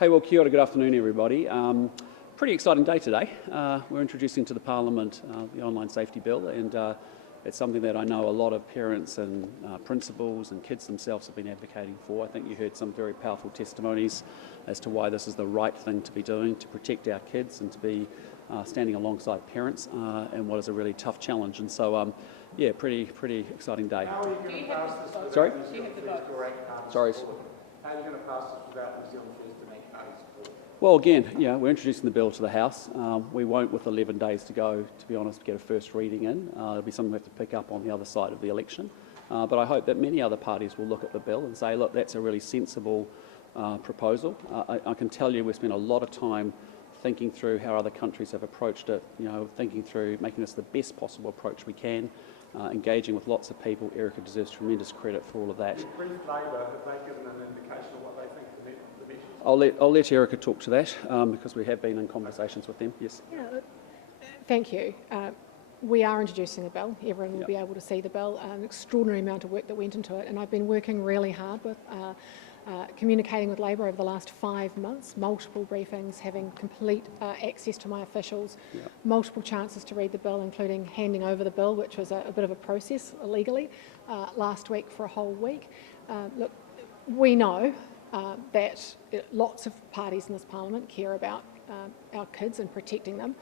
Hey, well, kia ora, good afternoon, everybody. Pretty exciting day today. We're introducing to the Parliament the online safety bill, and it's something that I know a lot of parents and principals and kids themselves have been advocating for. I think you heard some very powerful testimonies as to why this is the right thing to be doing to protect our kids and to be standing alongside parents in what is a really tough challenge. And so, yeah, pretty exciting day. How are you going to pass this without Sorry? New Zealand First or eight parties? Sorry. How are you going to pass this without New Zealand First and eight parties support? Well, again, we're introducing the bill to the House. We won't, with 11 days to go, to be honest, get a first reading in. It'll be something we have to pick up on the other side of the election. But I hope that many other parties will look at the bill and say, look, that's a really sensible proposal. I can tell you we've spent a lot of time thinking through how other countries have approached it, thinking through making this the best possible approach we can, engaging with lots of people. Erica deserves tremendous credit for all of that. Brief Labour, have they given an indication of what they think the measures are? I'll let Erica talk to that because we have been in conversations with them. Yes. Yeah, thank you. We are introducing a bill. Everyone will be able to see the bill. An extraordinary amount of work that went into it, and I've been working really hard with communicating with Labor over the last 5 months, multiple briefings, having complete access to my officials, multiple chances to read the bill, including handing over the bill, which was a bit of a process legally, last week for a whole week. Look, we know that lots of parties in this Parliament care about our kids and protecting them,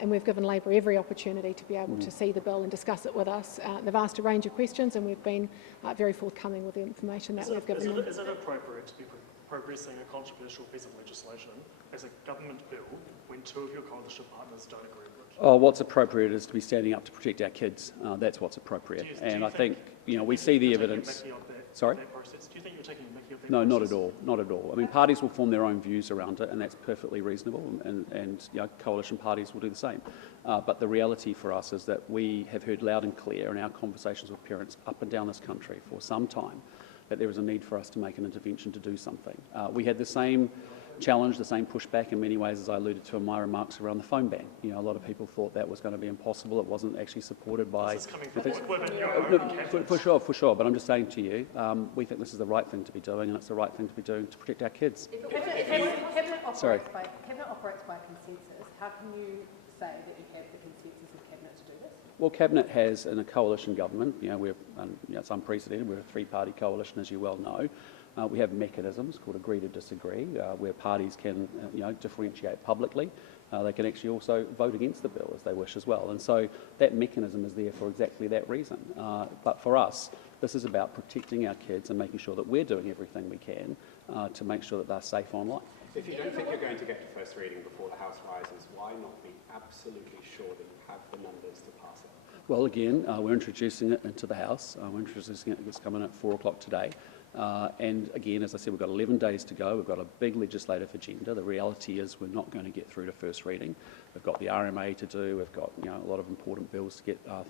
and we've given Labor every opportunity to be able to see the bill and discuss it with us. They've asked a range of questions, and we've been very forthcoming with the information that we've given them. Is it appropriate to be progressing a controversial piece of legislation as a government bill when two of your coalition partners don't agree with it? Oh, what's appropriate is to be standing up to protect our kids. That's what's appropriate. And I think, we see the evidence. Sorry? Do you think you're taking a mickey of that No, not process? at all. Not at all. I mean, parties will form their own views around it, and that's perfectly reasonable, and coalition parties will do the same. But the reality for us is that we have heard loud and clear in our conversations with parents up and down this country for some time that there is a need for us to make an intervention to do something. We had the same challenge, the same pushback in many ways as I alluded to in my remarks around the phone ban. A lot of people thought that was going to be impossible. It wasn't actually supported by... This is coming from within your own cabinet. For sure. But I'm just saying to you, we think this is the right thing to be doing, and it's the right thing to be doing to protect our kids. Cabinet operates by consensus. How can you say that you have the consensus of Cabinet to do this? Well, Cabinet has, in a coalition government, it's unprecedented. We're a three-party coalition, as you well know. We have mechanisms called agree to disagree, where parties can differentiate publicly. They can actually also vote against the bill as they wish as well. And so that mechanism is there for exactly that reason. But for us, this is about protecting our kids and making sure that we're doing everything we can to make sure that they're safe online. If you don't think you're going to get to first reading before the House rises, why not be absolutely sure that you have the numbers to pass it? Well, again, we're introducing it into the House. We're introducing it, it's coming at 4 o'clock today. And again, as I said, we've got 11 days to go. We've got a big legislative agenda. The reality is we're not going to get through to first reading. We've got the RMA to do. We've got a lot of important bills to get out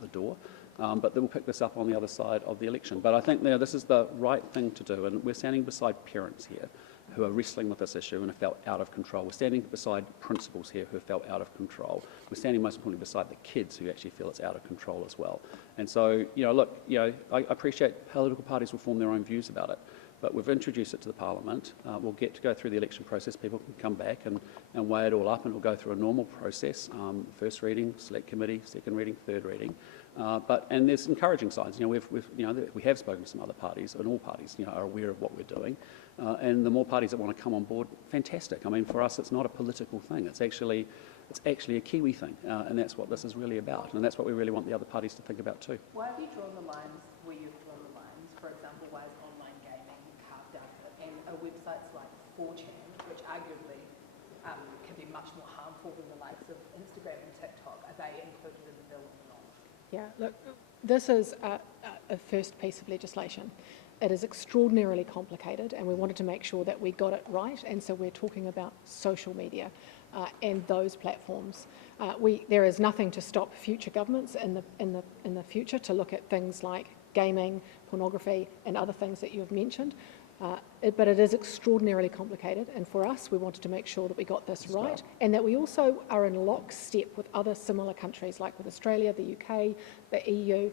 the door. But then we'll pick this up on the other side of the election. But I think this is the right thing to do. And we're standing beside parents here who are wrestling with this issue and have felt out of control. We're standing beside principals here who have felt out of control. We're standing most importantly beside the kids who actually feel it's out of control as well. And so, I appreciate political parties will form their own views about it, but we've introduced it to the Parliament. We'll get to go through the election process. People can come back and weigh it all up, and we'll go through a normal process, first reading, select committee, second reading, third reading. And there's encouraging signs. We have spoken to some other parties, and all parties are aware of what we're doing. And the more parties that want to come on board, fantastic. I mean, for us, it's not a political thing. It's actually a Kiwi thing, and that's what this is really about. And that's what we really want the other parties to think about too. Why have you drawn the lines where you've drawn the lines? For example, why is online gaming carved out of it? And are websites like 4chan, which arguably can be much more harmful than the likes of Instagram and TikTok, are they included in the bill or not? Yeah, look, this is a first piece of legislation. It is extraordinarily complicated, and we wanted to make sure that we got it right, and so we're talking about social media and those platforms. There is nothing to stop future governments in the future to look at things like gaming, pornography, and other things that you have mentioned. But it is extraordinarily complicated, and for us, we wanted to make sure that we got this right, and that we also are in lockstep with other similar countries, like with Australia, the UK, the EU,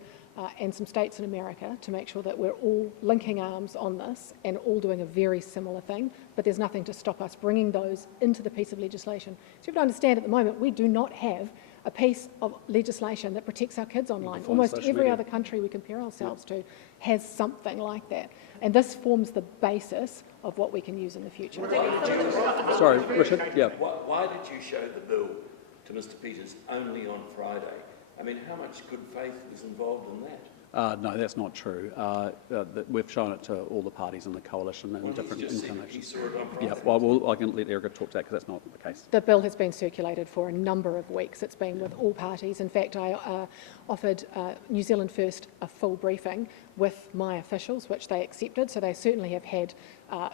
and some states in America to make sure that we're all linking arms on this and all doing a very similar thing, but there's nothing to stop us bringing those into the piece of legislation. So you have to understand at the moment we do not have a piece of legislation that protects our kids online. Almost every other country we compare ourselves to has something like that. And this forms the basis of what we can use in the future. Sorry, Richard? Yeah. Why did you show the bill to Mr Peters only on Friday? I mean, how much good faith was involved in that? No, that's not true. We've shown it to all the parties in the coalition and different incarnations. He saw it on Friday. Yeah, well, I can let Erica talk to that because that's not the case. The bill has been circulated for a number of weeks. It's been with all parties. In fact, I offered New Zealand First a full briefing with my officials, which they accepted, so they certainly have had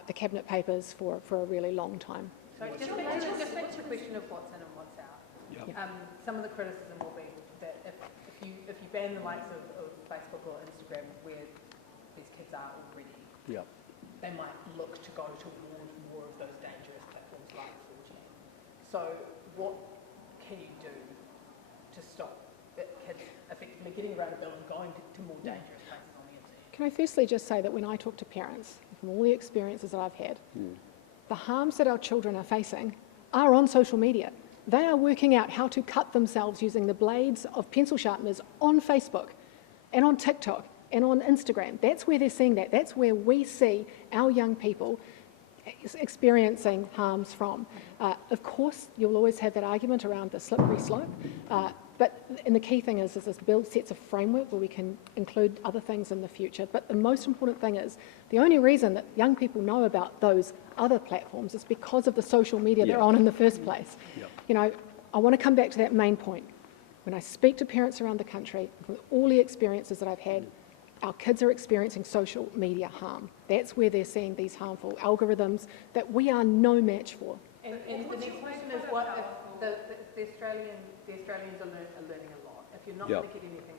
the Cabinet papers for a really long time. So just back to the question of what's in and what's out. Yeah. Some of the criticism will be that if you ban the likes of Facebook or Instagram, where these kids are already, they might look to go toward more of those dangerous platforms like 4G. So what can you do to stop kids effectively getting around a bill and going to more dangerous places on the internet? Can I firstly just say that when I talk to parents, from all the experiences that I've had, the harms that our children are facing are on social media. They are working out how to cut themselves using the blades of pencil sharpeners on Facebook and on TikTok and on Instagram. That's where they're seeing that. That's where we see our young people experiencing harms from. Of course, you'll always have that argument around the slippery slope, and the key thing is this bill sets a framework where we can include other things in the future. But the most important thing is the only reason that young people know about those other platforms is because of the social media they're on in the first place. You know, I want to come back to that main point. When I speak to parents around the country, from all the experiences that I've had, our kids are experiencing social media harm. That's where they're seeing these harmful algorithms that we are no match for. And the next question is, what if the Australians are learning a lot? If you're not going to get anything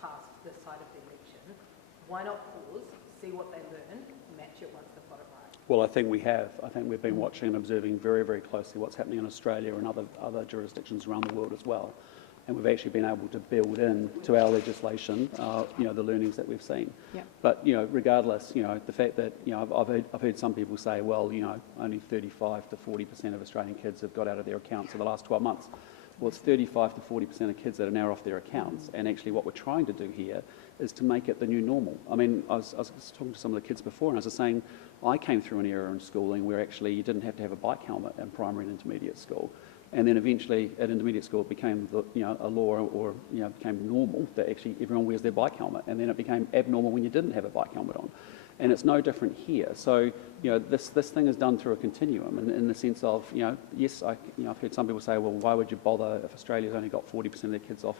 past this side of the election, why not pause, see what they learn, match it once they've got it right? Well, I think we have. I think we've been watching and observing very, very closely what's happening in Australia and other jurisdictions around the world as well. And we've actually been able to build in to our legislation, the learnings that we've seen. But, regardless, the fact that, I've heard some people say, well, only 35 to 40% of Australian kids have got out of their accounts in the last 12 months. Well, it's 35 to 40% of kids that are now off their accounts. And actually what we're trying to do here is to make it the new normal. I mean, I was talking to some of the kids before and I was saying, I came through an era in schooling where actually you didn't have to have a bike helmet in primary and intermediate school. And then eventually at intermediate school it became a law or became normal that actually everyone wears their bike helmet, and then it became abnormal when you didn't have a bike helmet on. And it's no different here. So this thing is done through a continuum in the sense of yes, I've heard some people say, well, why would you bother if Australia's only got 40% of their kids off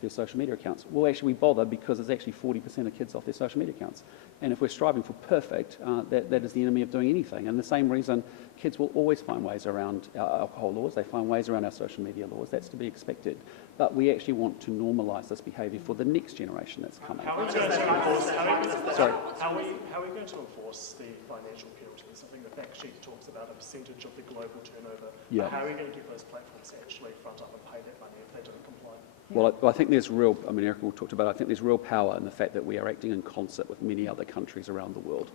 their social media accounts? Well, actually we bother because there's actually 40% of kids off their social media accounts. And if we're striving for perfect, that is the enemy of doing anything. And the same reason kids will always find ways around our alcohol laws, they find ways around our social media laws, that's to be expected. But we actually want to normalise this behaviour for the next generation that's coming. How are we going to enforce the financial penalties? I think the fact sheet talks about a percentage of the global turnover. Yeah. How are we going to get those platforms to actually front up and pay that money if they don't comply? Well, I think there's real, Erica talked about it, I think there's real power in the fact that we are acting in concert with many other countries around the world.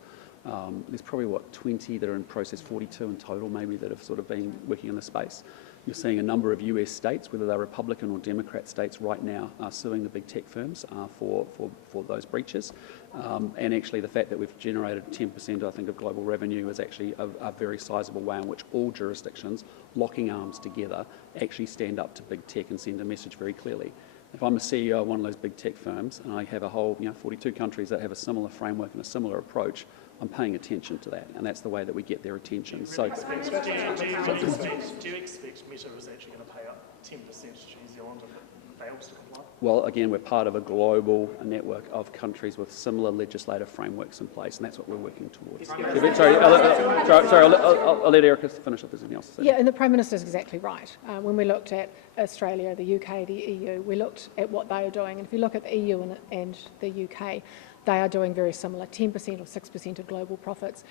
There's probably, 20 that are in process, 42 in total maybe, that have sort of been working in the space. You're seeing a number of US states, whether they're Republican or Democrat states right now, are suing the big tech firms for those breaches. And actually the fact that we've generated 10%, I think, of global revenue is actually a very sizable way in which all jurisdictions, locking arms together, actually stand up to big tech and send a message very clearly. If I'm a CEO of one of those big tech firms and I have a whole 42 countries that have a similar framework and a similar approach, I'm paying attention to that, and that's the way that we get their attention. Do you expect Meta is actually going to pay up 10% to New Zealand if it fails to comply? Well, again, we're part of a global network of countries with similar legislative frameworks in place, and that's what we're working towards. I'll let Erica finish up. There's anything else to say? Yeah, and the Prime Minister's exactly right. When we looked at Australia, the UK, the EU, we looked at what they are doing, and if you look at the EU and the UK, they are doing very similar, 10% or 6% of global profits.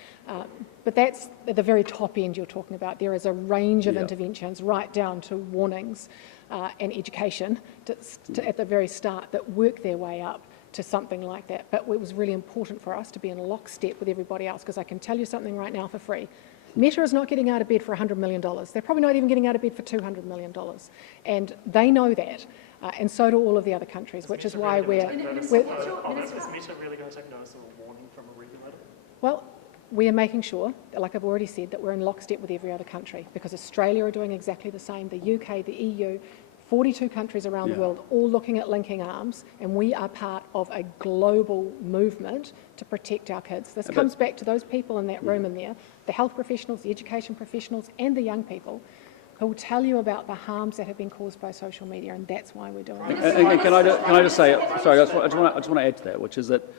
But that's at the very top end you're talking about. There is a range of interventions right down to warnings and education at the very start that work their way up to something like that. But it was really important for us to be in lockstep with everybody else, because I can tell you something right now for free. Meta is not getting out of bed for $100 million. They're probably not even getting out of bed for $200 million. And they know that, and so do all of the other countries, which is why we're... Is Meta really going to take notice of a warning from a regulator? Well, we are making sure, like I've already said, that we're in lockstep with every other country, because Australia are doing exactly the same, the UK, the EU, 42 countries around the world, all looking at linking arms, and we are part of a global movement to protect our kids. This comes back to those people in that room in there, the health professionals, the education professionals, and the young people, who will tell you about the harms that have been caused by social media, and that's why we're doing it. And can I just say, sorry, I just want to add to that, which is that,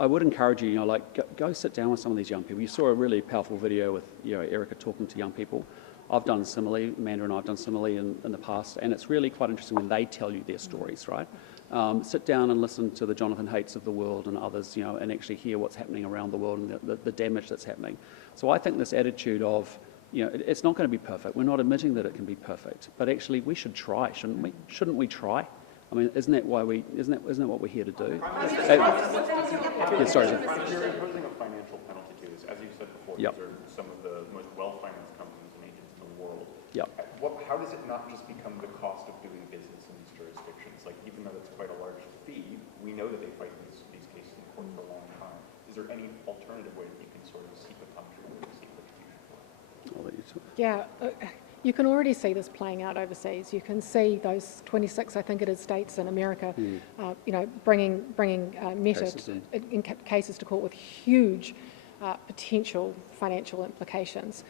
I would encourage you, go sit down with some of these young people. You saw a really powerful video with, Erica talking to young people. I've done similarly, Amanda and I have done similarly in the past, and it's really quite interesting when they tell you their stories, right? Sit down and listen to the Jonathan Haids of the world and others, and actually hear what's happening around the world and the damage that's happening. So I think this attitude of, it's not going to be perfect. We're not admitting that it can be perfect, but actually we should try, shouldn't we? Shouldn't we try? I mean, isn't that what we're here to do? Yeah, sorry. If you're imposing a financial penalty to this, as you said before, Yep. these are some of the most well-financed companies and agents in the world. Yep. How does it not just become the cost of doing business in these jurisdictions? Like, even though it's quite a large fee, we know that they fight these cases in court for a long time. Is there any alternative way that you can sort of seek a country or seek retribution for? I'll let you talk. Yeah, you can already see this playing out overseas. You can see those 26, I think it is, states in America, bringing Meta in cases to court with huge potential financial implications.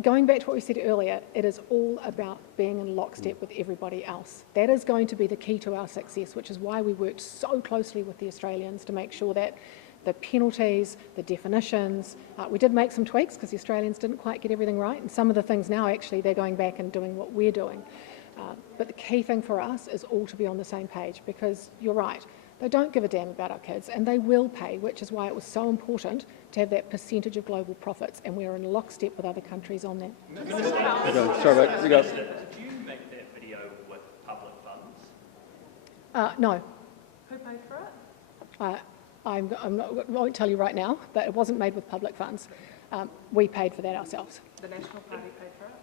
Going back to what we said earlier, it is all about being in lockstep with everybody else. That is going to be the key to our success, which is why we worked so closely with the Australians to make sure that the penalties, the definitions, we did make some tweaks because the Australians didn't quite get everything right, and some of the things now actually they're going back and doing what we're doing. But the key thing for us is all to be on the same page, because you're right, they don't give a damn about our kids, and they will pay, which is why it was so important to have that percentage of global profits, and we're in lockstep with other countries on that. Sorry, mate, you go. Did you make that video with public funds? No. Who paid for it? I won't tell you right now, but it wasn't made with public funds. We paid for that ourselves. The National Party paid for it?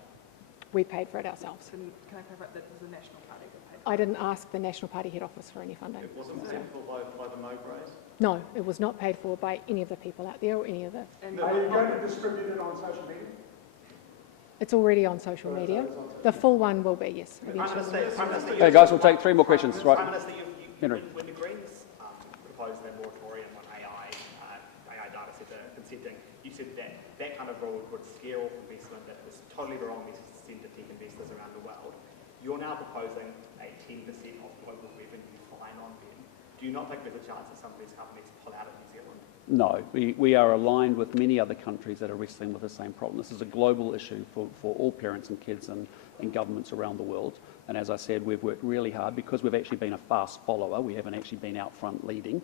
We paid for it ourselves. Can I clarify that it was the National Party that paid for it? I didn't ask the National Party head office for any funding. It wasn't paid for by the Mowbrays? No, it was not paid for by any of the people out there or any of the... Are you going to distribute it on social media? It's already on social media. The full one will be, yes, eventually. Hey guys, we'll take 3 more questions. Right, Prime Minister, Henry. when the Greens proposed their moratorium on AI data set consenting, you said that kind of rule would scare off investment, that was totally the wrong message to send to tech investors around the world. You're now proposing a 10% of global revenue fine on them. Do you not think there's a chance that some of these companies pull out of New Zealand? No, we are aligned with many other countries that are wrestling with the same problem. This is a global issue for all parents and kids and governments around the world. And as I said, we've worked really hard because we've actually been a fast follower. We haven't actually been out front leading.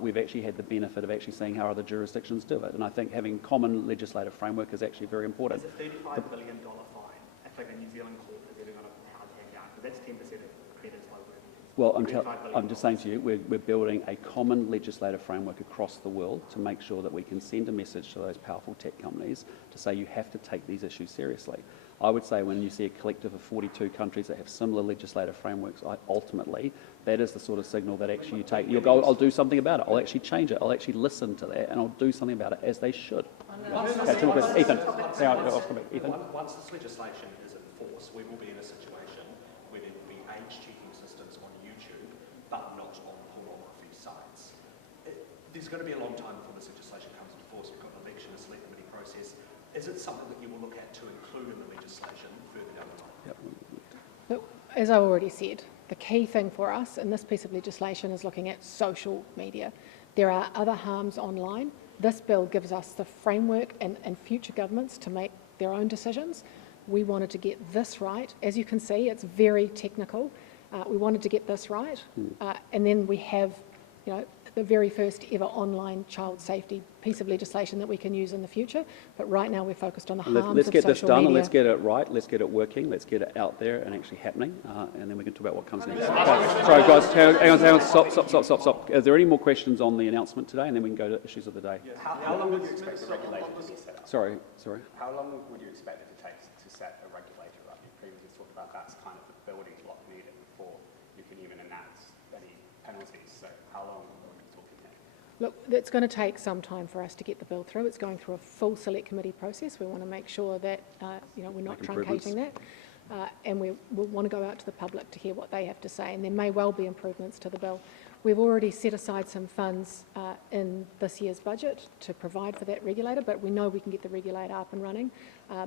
We've actually had the benefit of actually seeing how other jurisdictions do it. And I think having common legislative framework is actually very important. Is a $35 billion fine if like a New Zealand court is ever going to pound hand down? Because that's 10% of creditors' local revenue. Well, I'm just saying to you, we're building a common legislative framework across the world to make sure that we can send a message to those powerful tech companies to say you have to take these issues seriously. I would say when you see a collective of 42 countries that have similar legislative frameworks, ultimately, that is the sort of signal that actually you take. You'll go, I'll do something about it. I'll actually change it. I'll actually listen to that, and I'll do something about it, as they should. Okay, 2 more questions. Ethan. Ethan. Once this legislation is enforced, we will be in a situation where there will be age-checking systems on YouTube, but not on pornography sites. There's going to be a long time before this legislation comes into force. We've got an election, a select committee process. Is it something that you will look at to include in the legislation further down the line? But as I already said, the key thing for us in this piece of legislation is looking at social media. There are other harms online. This bill gives us the framework and future governments to make their own decisions. We wanted to get this right. As you can see, it's very technical. We wanted to get this right. And then we have, the very first ever online child safety piece of legislation that we can use in the future. But right now we're focused on the harms Let's of get this social done and media. let's get it right, let's get it working, let's get it out there and actually happening, and then we can talk about what comes next. Sorry guys, hang on, stop. Are there any more questions on the announcement today, and then we can go to issues of the day? Yes. How long would you expect the regulator to be set up? Sorry. How long would you expect it to take to set a regulator up? You previously talked about that's kind of the building block needed before you can even enact any penalties. So how long are we talking here? Look, it's going to take some time for us to get the bill through. It's going through a full select committee process. We want to make sure that we're not truncating that. And we'll want to go out to the public to hear what they have to say, and there may well be improvements to the bill. We've already set aside some funds in this year's budget to provide for that regulator, but we know we can get the regulator up and running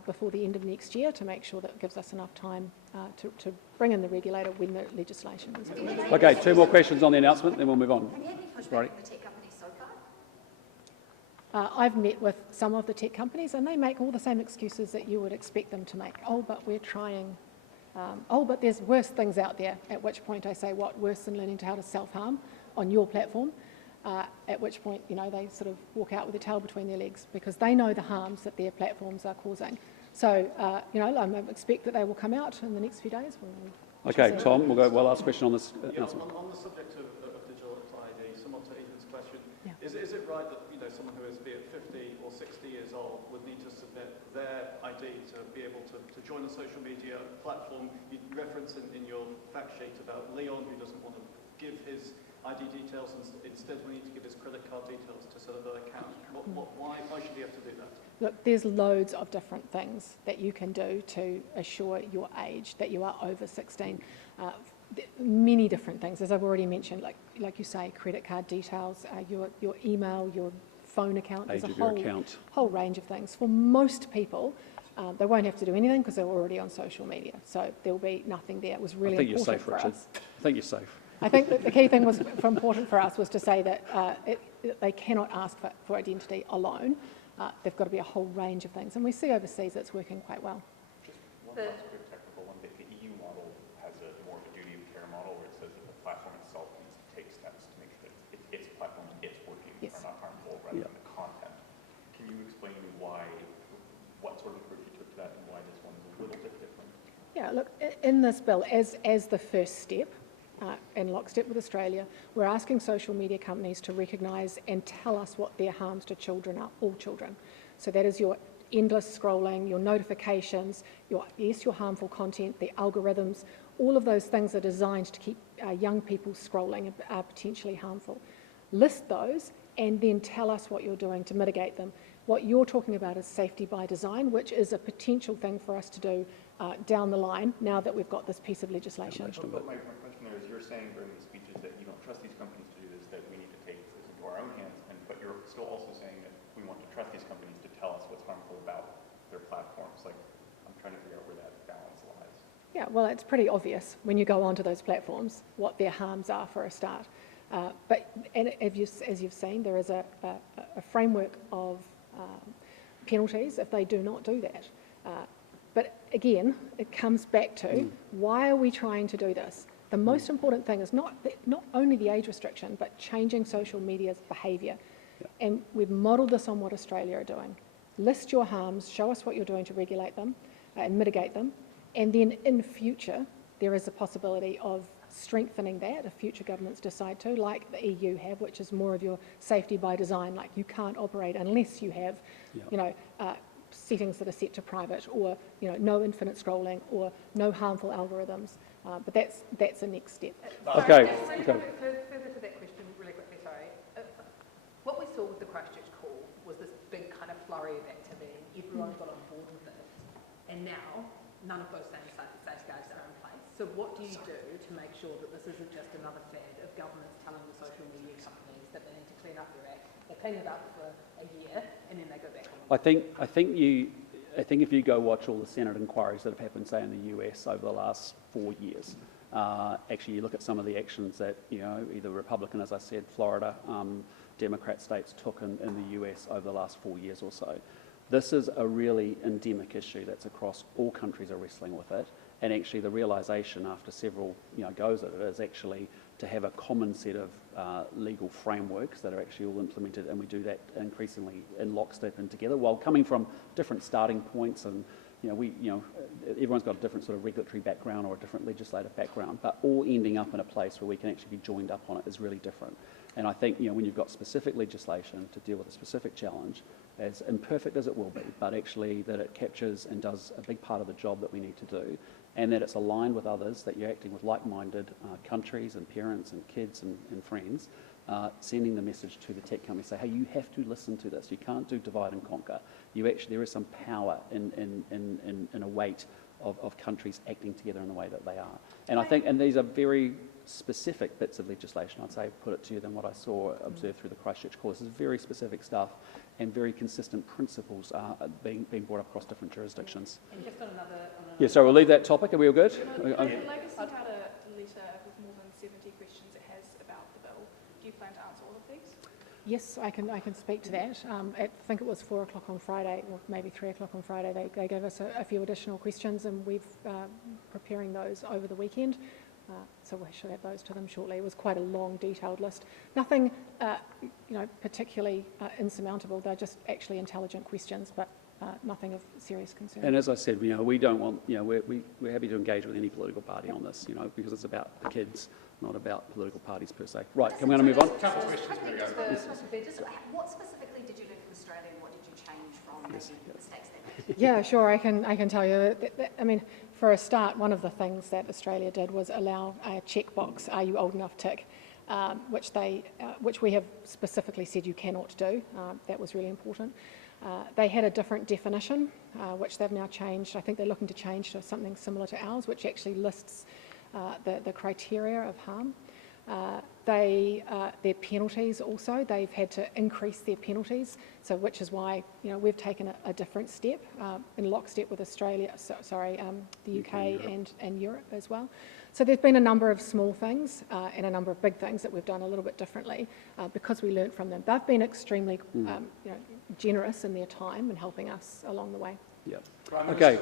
before the end of next year to make sure that it gives us enough time to bring in the regulator when the legislation is approved. Okay, 2 more questions on the announcement, then we'll move on. Have you had any pushback from the tech companies so far? I've met with some of the tech companies and they make all the same excuses that you would expect them to make. Oh, but we're trying. Oh, but there's worse things out there, at which point I say, what, worse than learning how to self-harm on your platform? At which point, they sort of walk out with their tail between their legs because they know the harms that their platforms are causing. So, I expect that they will come out in the next few days. Okay, Tom, we'll go one last question on this Yeah, announcement. on the subject of digital ID, somewhat to Ethan's question, Yeah. is it right that someone who is, be it 50 or 60 years old, would need to submit their ID to be able to join a social media platform? You reference in your fact sheet about Leon, who doesn't want to give his ID details, and instead we need to give his credit card details to set up an account. Why should he have to do that? Look, there's loads of different things that you can do to assure your age, that you are over 16. Many different things, as I've already mentioned, like you say, credit card details, your email, your phone account. Age There's of your account. whole range of things. For most people, they won't have to do anything because they're already on social media. So there'll be nothing there. It was really important for us. I think you're safe. I think that the key thing was important for us was to say that they cannot ask for identity alone. They've got to be a whole range of things. And we see overseas it's working quite well. Just one last quick technical one. The EU model has more of a duty of care model where it says that the platform itself needs to take steps to make sure that its platforms it's working are not harmful rather than the content. Can you explain what sort of approach you took to that and why this one is a little bit different? Yeah, look, in this bill, as the first step, in lockstep with Australia, we're asking social media companies to recognise and tell us what their harms to children are, all children. So that is your endless scrolling, your notifications, your harmful content, the algorithms, all of those things are designed to keep young people scrolling are potentially harmful. List those and then tell us what you're doing to mitigate them. What you're talking about is safety by design, which is a potential thing for us to do down the line now that we've got this piece of legislation. But my question there is you're saying during the speeches that you don't trust these companies to do this, that we need to take this into our own hands, but you're still also saying that we want to trust these companies to tell us what's harmful about their platforms. Like, I'm trying to figure out where that balance lies. Yeah, well, it's pretty obvious when you go onto those platforms what their harms are for a start. And as you've seen, there is a framework of penalties if they do not do that. But again, it comes back to why are we trying to do this? The most important thing is not only the age restriction, but changing social media's behaviour. Yeah. And we've modelled this on what Australia are doing. List your harms, show us what you're doing to regulate them and mitigate them. And then in future, there is a possibility of strengthening that if future governments decide to, like the EU have, which is more of your safety by design, like you can't operate unless you have, settings that are set to private, or no infinite scrolling, or no harmful algorithms. But that's a next step. Okay. Further to that question, really quickly, sorry. What we saw with the Christchurch call was this big kind of flurry of activity, and everyone got on board with it. And now, none of those same safeguards are in place. So what do you do to make sure that this isn't just another fad of governments telling the social media companies that they need to clean up their act? They clean it up for a year and then they go back on. I think if you go watch all the Senate inquiries that have happened, say in the US over the last 4 years, actually you look at some of the actions that either Republican, as I said, Florida, Democrat states took in the US over the last 4 years or so. This is a really endemic issue that's across all countries are wrestling with it, and actually the realisation after several goes at it is actually to have a common set of legal frameworks that are actually all implemented, and we do that increasingly in lockstep and together, while coming from different starting points. And everyone's got a different sort of regulatory background or a different legislative background, but all ending up in a place where we can actually be joined up on it is really different. And I think when you've got specific legislation to deal with a specific challenge, as imperfect as it will be, but actually that it captures and does a big part of the job that we need to do, and that it's aligned with others, that you're acting with like-minded countries and parents and kids and friends, sending the message to the tech companies, say, hey, you have to listen to this. You can't do divide and conquer. There is some power in a weight of countries acting together in the way that they are. And I think, and these are very specific bits of legislation, I'd say, put it to you, than what I saw observed through the Christchurch course. This is very specific stuff, and very consistent principles are being brought up across different jurisdictions. And just on another Yeah, so we'll leave that topic. Are we all good? The Labor sent out a letter with more than 70 questions it has about the bill. Do you plan to answer all of these? Yes, I can speak to that. I think it was 4 o'clock on Friday, or maybe 3 o'clock on Friday. They gave us a few additional questions, and we've preparing those over the weekend. So we should have those to them shortly. It was quite a long, detailed list. Nothing, particularly insurmountable. They're just actually intelligent questions, but nothing of serious concern. And as I said, we don't want, we're happy to engage with any political party on this, because it's about the kids, not about political parties per se. Right, can we move on? What specifically did you learn from Australia, and what did you change from the mistakes they made? Yeah, sure, I can tell you. I mean, for a start, one of the things that Australia did was allow a checkbox, are you old enough tick, which we have specifically said you cannot do. That was really important. They had a different definition, which they've now changed. I think they're looking to change to something similar to ours, which actually lists the criteria of harm. Their penalties also, they've had to increase their penalties, so which is why we've taken a different step in lockstep with Australia, the UK and Europe as well. So there's been a number of small things and a number of big things that we've done a little bit differently because we learnt from them. They've been extremely generous in their time and helping us along the way. Yeah. Okay.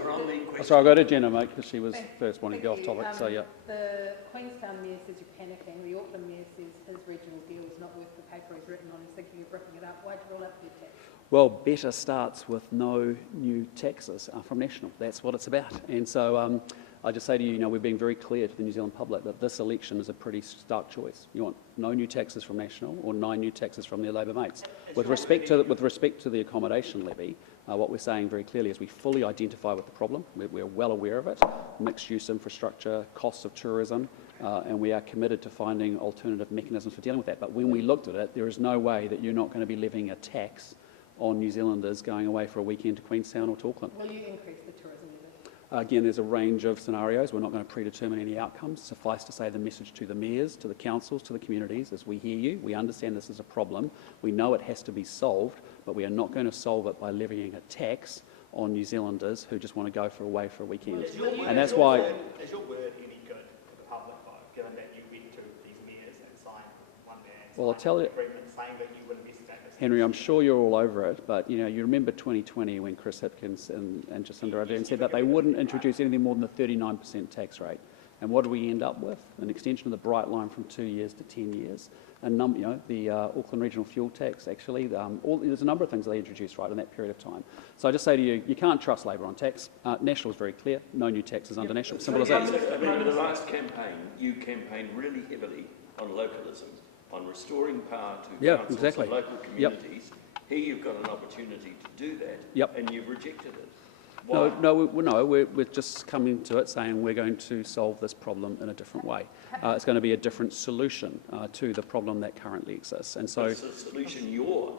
Sorry, I'll go to Jenna, mate, because she was first wanting to go off topic. So yeah. The Queenstown Mayor says you're panicking. The Auckland Mayor says his regional deal is not worth the paper he's written on. He's thinking of ripping it up. Why'd you roll out the tax? Well, better starts with no new taxes from National. That's what it's about. And so I just say to you, we're being very clear to the New Zealand public that this election is a pretty stark choice. You want no new taxes from National or 9 new taxes from their Labor mates. With respect to the accommodation levy, what we're saying very clearly is we fully identify with the problem. We're well aware of it, mixed-use infrastructure, costs of tourism, and we are committed to finding alternative mechanisms for dealing with that. But when we looked at it, there is no way that you're not going to be levying a tax on New Zealanders going away for a weekend to Queenstown or to Auckland. Will you increase the tourism levy? Again, there's a range of scenarios. We're not going to predetermine any outcomes. Suffice to say, the message to the mayors, to the councils, to the communities is we hear you, we understand this is a problem, we know it has to be solved, but we are not going to solve it by levying a tax on New Zealanders who just want to go away for a weekend. And that's why... Is your word any good to the public, though, given that you went to these mayors and signed one man agreement saying that you would investigate this? Henry, I'm sure you're all over it, but you remember 2020 when Chris Hipkins and Jacinda Ardern said that they wouldn't introduce anything more than the 39% tax rate. And what do we end up with? An extension of the Bright Line from 2 years to 10 years. The Auckland Regional Fuel Tax, actually. There's a number of things they introduced right in that period of time. So I just say to you, you can't trust Labor on tax. National is very clear. No new taxes under National. Simple as that. Over the last campaign, you campaiged really heavily on localism, on restoring power to councils and local communities. Here you've got an opportunity to do that, and you've rejected it. Why? No, we're just coming to it saying we're going to solve this problem in a different way. It's going to be a different solution to the problem that currently exists. And so it's a solution you're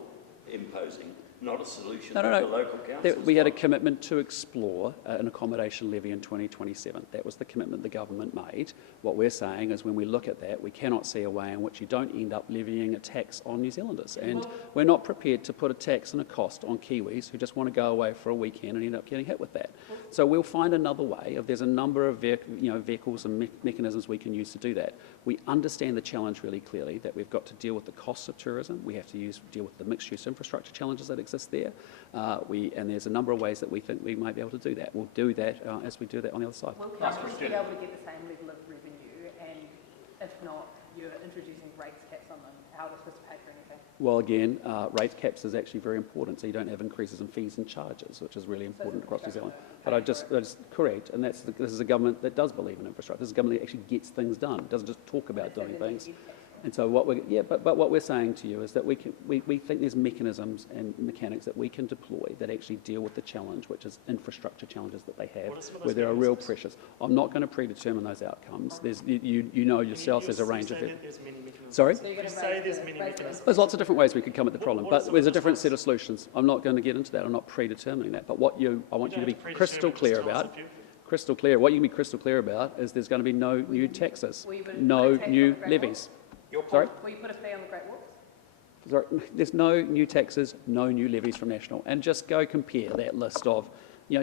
imposing, not a solution that the local councils we had a commitment to explore an accommodation levy in 2027. That was the commitment the government made. What we're saying is when we look at that, we cannot see a way in which you don't end up levying a tax on New Zealanders. And we're not prepared to put a tax and a cost on Kiwis who just want to go away for a weekend and end up getting hit with that. So we'll find another way. There's a number of vehicles and mechanisms we can use to do that. We understand the challenge really clearly, that we've got to deal with the costs of tourism. We have to deal with the mixed-use infrastructure challenges that exist there. And there's a number of ways that we think we might be able to do that. We'll do that as we do that on the other side. Will councils be able to get the same level of revenue, and if not, you're introducing rates caps on them, how does this pay for anything? Well, again, rate caps is actually very important, so you don't have increases in fees and charges, which is really important across New Zealand. But that's correct, and this is a government that does believe in infrastructure. This is a government that actually gets things done, doesn't just talk about doing things. And so what we're saying to you is that we think there's mechanisms and mechanics that we can deploy that actually deal with the challenge, which is infrastructure challenges that they have, where there are real pressures. I'm not going to predetermine those outcomes. You know yourself, there's a range of it. Sorry? There's lots of different ways we could come at the problem, but there's a different set of solutions. I'm not going to get into that. I'm not predetermining that. But what I want you to be crystal clear about. What you can be crystal clear about is there's going to be no new taxes, no new levies. Sorry? Will you put a fee on the Great Walls? Sorry, there's no new taxes, no new levies from National. And just go compare that list of,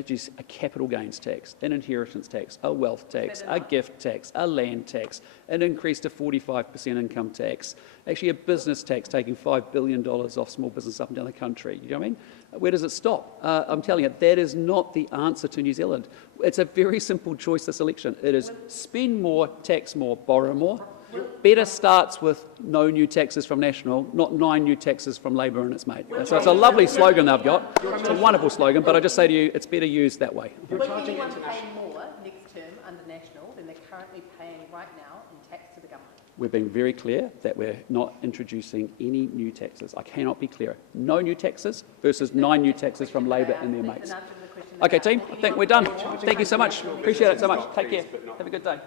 just a capital gains tax, an inheritance tax, a wealth tax, a gift tax, a land tax, an increase to 45% income tax, actually a business tax taking $5 billion off small business up and down the country. You know what I mean? Where does it stop? I'm telling you, that is not the answer to New Zealand. It's a very simple choice this election. It is spend more, tax more, borrow more. Better starts with no new taxes from National, not 9 new taxes from Labor and its mate. So it's a lovely slogan they've got. It's a wonderful slogan, but I just say to you, it's better used that way. Will anyone pay more next term under National than they're currently paying right now in tax to the government? We're being very clear that we're not introducing any new taxes. I cannot be clearer. No new taxes versus 9 new taxes from Labor and their mates. Okay, team, I think we're done. Thank you so much. Appreciate it so much. Take care. Have a good day.